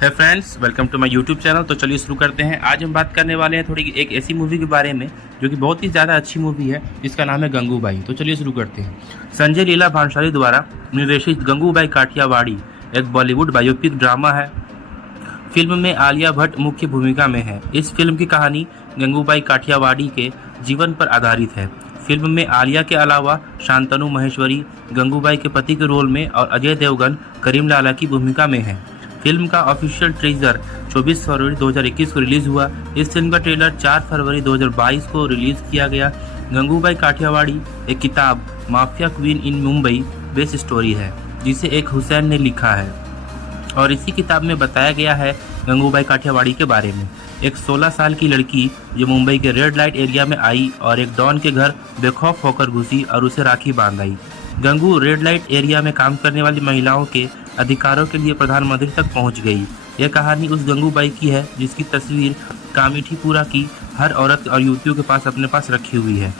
है friends, welcome to my YouTube channel. तो चलिए शुरू करते हैं। आज हम बात करने वाले हैं थोड़ी एक ऐसी मूवी के बारे में जो कि बहुत ही ज़्यादा अच्छी मूवी है, जिसका नाम है गंगूबाई। तो चलिए शुरू करते हैं। संजय लीला भांसाली द्वारा निर्देशित गंगूबाई काठियावाड़ी एक बॉलीवुड बायोपिक ड्रामा है। फिल्म में आलिया भट्ट मुख्य भूमिका में है। इस फिल्म की कहानी गंगूबाई काठियावाड़ी के जीवन पर आधारित है। फिल्म में आलिया के अलावा शांतनु महेश्वरी गंगूबाई के पति के रोल में और अजय देवगन करीम लाला की भूमिका में है। फिल्म का ऑफिशियल ट्रेलर 24 फरवरी 2021 को रिलीज हुआ। इस फिल्म का ट्रेलर 4 फरवरी 2022 को रिलीज किया गया। गंगूबाई काठियावाड़ी एक किताब माफिया क्वीन इन मुंबई बेस्ड स्टोरी है, जिसे एक हुसैन ने लिखा है और इसी किताब में बताया गया है गंगूबाई काठियावाड़ी के बारे में। एक 16 साल की लड़की जो मुंबई के रेड लाइट एरिया में आई और एक डॉन के घर बेखौफ होकर घुसी और उसे राखी बांध आई। गंगू रेड लाइट एरिया में काम करने वाली महिलाओं के अधिकारों के लिए प्रधानमंत्री तक पहुंच गई। यह कहानी उस गंगूबाई की है जिसकी तस्वीर कामिठीपुरा की हर औरत और युवतियों के पास अपने पास रखी हुई है।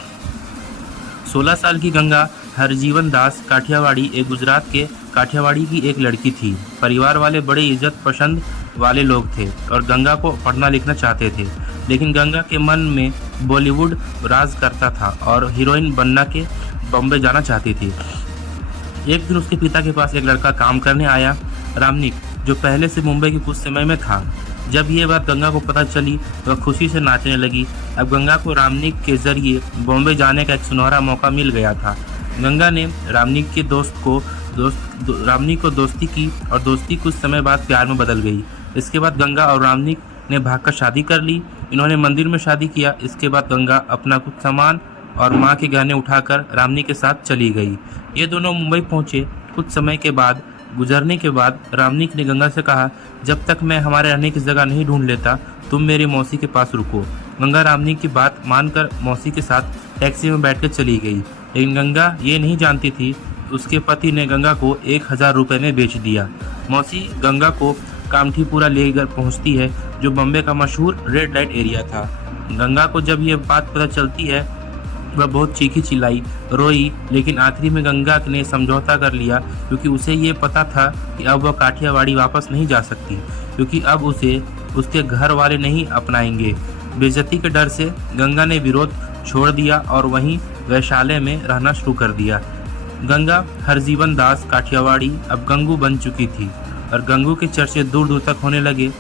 16 साल की गंगा हरजीवन दास काठियावाड़ी एक गुजरात के काठियावाड़ी की एक लड़की थी। परिवार वाले बड़े इज्जत पसंद वाले लोग थे और गंगा को पढ़ना लिखना चाहते थे, लेकिन गंगा के मन में बॉलीवुड राज करता था और हीरोइन बनना के बॉम्बे जाना चाहती थी। एक दिन उसके पिता के पास एक लड़का काम करने आया, रामनिक, जो पहले से मुंबई के कुछ समय में था। जब ये बात गंगा को पता चली तो वह खुशी से नाचने लगी। अब गंगा को रामनिक के जरिए बॉम्बे जाने का एक सुनहरा मौका मिल गया था। गंगा ने रामनिक को दोस्ती की और दोस्ती कुछ समय बाद प्यार में बदल गई। इसके बाद गंगा और रामनिक ने भागकर शादी कर ली। इन्होंने मंदिर में शादी किया। इसके बाद गंगा अपना कुछ सामान और माँ के गहने उठाकर रामनिक के साथ चली गई। ये दोनों मुंबई पहुंचे। कुछ समय के बाद गुजरने के बाद रामनिक ने गंगा से कहा, जब तक मैं हमारे रहने की जगह नहीं ढूंढ लेता तुम मेरी मौसी के पास रुको। गंगा रामनिक की बात मानकर मौसी के साथ टैक्सी में बैठकर चली गई, लेकिन गंगा ये नहीं जानती थी उसके पति ने गंगा को 1000 रुपये में बेच दिया। मौसी गंगा को कामठीपुरा लेकर पहुंचती है, जो बॉम्बे का मशहूर रेड लाइट एरिया था। गंगा को जब ये बात पता चलती है वह बहुत चीखी चिल्लाई, रोई, लेकिन आखिरी में गंगा ने समझौता कर लिया, क्योंकि उसे ये पता था कि अब वह काठियावाड़ी वापस नहीं जा सकती, क्योंकि अब उसे उसके घर वाले नहीं अपनाएंगे। बेइज्जती के डर से गंगा ने विरोध छोड़ दिया और वहीं वैशाली में रहना शुरू कर दिया। गंगा हरजीवन दास काठियावाड़ी अब गंगू बन चुकी थी और गंगू के चर्चे दूर दूर तक होने लगे।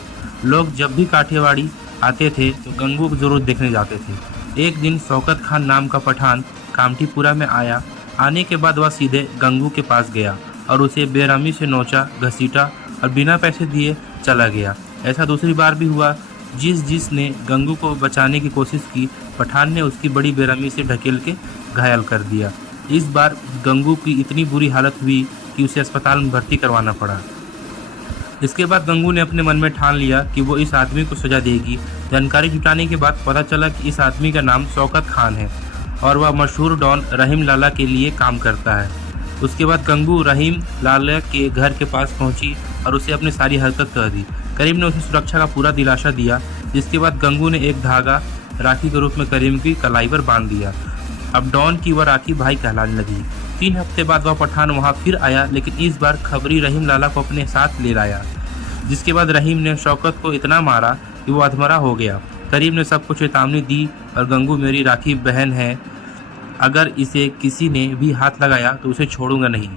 लोग जब भी काठियावाड़ी आते थे तो गंगू को जरूर देखने जाते थे। एक दिन शौकत खान नाम का पठान कामठीपुरा में आया। आने के बाद वह सीधे गंगू के पास गया और उसे बेरहमी से नोचा, घसीटा और बिना पैसे दिए चला गया। ऐसा दूसरी बार भी हुआ। जिसने गंगू को बचाने की कोशिश की, पठान ने उसकी बड़ी बेरहमी से ढकेल के घायल कर दिया। इस बार गंगू की इतनी बुरी हालत हुई कि उसे अस्पताल में भर्ती करवाना पड़ा। इसके बाद गंगू ने अपने मन में ठान लिया कि वो इस आदमी को सजा देगी। जानकारी जुटाने के बाद पता चला कि इस आदमी का नाम शौकत खान है और वह मशहूर डॉन रहीम लाला के लिए काम करता है। उसके बाद गंगू रहीम लाला के घर के पास पहुंची और उसे अपनी सारी हरकत कह दी। करीम ने उसे सुरक्षा का पूरा दिलासा दिया, जिसके बाद गंगू ने एक धागा राखी के रूप में करीम की कलाई पर बांध दिया। अब डॉन की वह राखी भाई कहलाने लगी। 3 हफ्ते बाद वह पठान वहां फिर आया, लेकिन इस बार खबरी रहीम लाला को अपने साथ ले लाया। जिसके बाद रहीम ने शौकत को इतना मारा कि वो अधमरा हो गया। करीम ने सबको चेतावनी दी और गंगू मेरी राखी बहन है, अगर इसे किसी ने भी हाथ लगाया तो उसे छोड़ूंगा नहीं।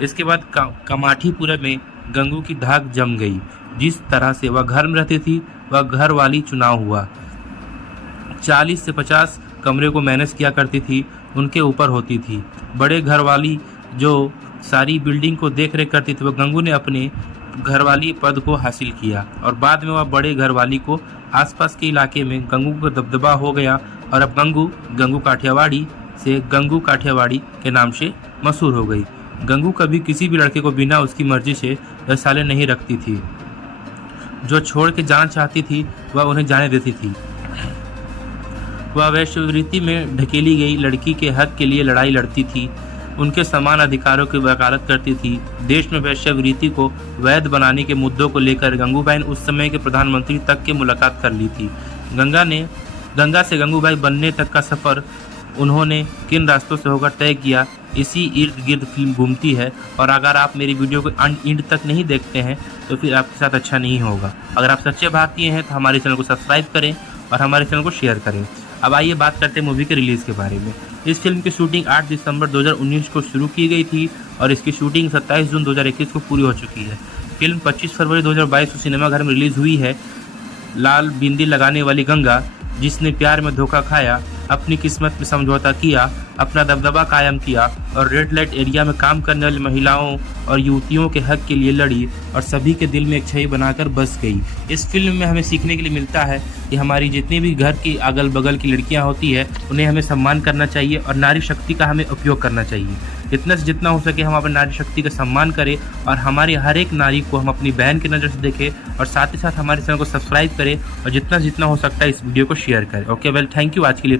इसके बाद कामाठीपुरा में गंगू की धाक जम गई। जिस तरह से वह घर में रहती थी वह घर वाली चुनाव हुआ। 40 से 50 कमरे को मैनेज किया करती थी, उनके ऊपर होती थी। बड़े घर वाली जो सारी बिल्डिंग को देख रेख करती थी, वह गंगू ने अपने घरवाली पद को हासिल किया और बाद में वह बड़े घरवाली को आसपास के इलाके में गंगू का दबदबा हो गया और अब गंगू काठियावाड़ी से गंगू काठियावाड़ी के नाम से मशहूर हो गई। गंगू कभी किसी भी लड़के को बिना उसकी मर्जी से वैशाली नहीं रखती थी। जो छोड़ के जाना चाहती थी वह उन्हें जाने देती थी। वह वैश्यवृत्ति में ढकेली गई लड़की के हक के लिए लड़ाई लड़ती थी, उनके समान अधिकारों की वकालत करती थी। देश में वैश्यवृत्ति को वैध बनाने के मुद्दों को लेकर गंगूबाई ने उस समय के प्रधानमंत्री तक की मुलाकात कर ली थी। गंगा से गंगूबाई बनने तक का सफ़र उन्होंने किन रास्तों से होकर तय किया, इसी इर्द गिर्द फिल्म घूमती है। और अगर आप मेरी वीडियो को एंड तक नहीं देखते हैं तो फिर आपके साथ अच्छा नहीं होगा। अगर आप सच्चे भारतीय हैं तो हमारे चैनल को सब्सक्राइब करें और हमारे चैनल को शेयर करें। अब आइए बात करते हैं मूवी के रिलीज़ के बारे में। इस फिल्म की शूटिंग 8 दिसंबर 2019 को शुरू की गई थी और इसकी शूटिंग 27 जून 2021 को पूरी हो चुकी है। फिल्म 25 फरवरी 2022 को सिनेमाघर में रिलीज़ हुई है। लाल बिंदी लगाने वाली गंगा, जिसने प्यार में धोखा खाया, अपनी किस्मत में समझौता किया, अपना दबदबा कायम किया और रेड लाइट एरिया में काम करने वाली महिलाओं और युवतियों के हक के लिए लड़ी और सभी के दिल में एक छवि बनाकर बस गई। इस फिल्म में हमें सीखने के लिए मिलता है कि हमारी जितनी भी घर की अगल बगल की लड़कियां होती है उन्हें हमें सम्मान करना चाहिए और नारी शक्ति का हमें उपयोग करना चाहिए। जितना से जितना हो सके हम अपनी नारी शक्ति का सम्मान करें और हमारी हर एक नारी को हम अपनी बहन की नज़र से देखें और साथ ही साथ हमारे चैनल को सब्सक्राइब करें और जितना जितना हो सकता है इस वीडियो को शेयर करें। ओके वेल, थैंक यू आज के लिए।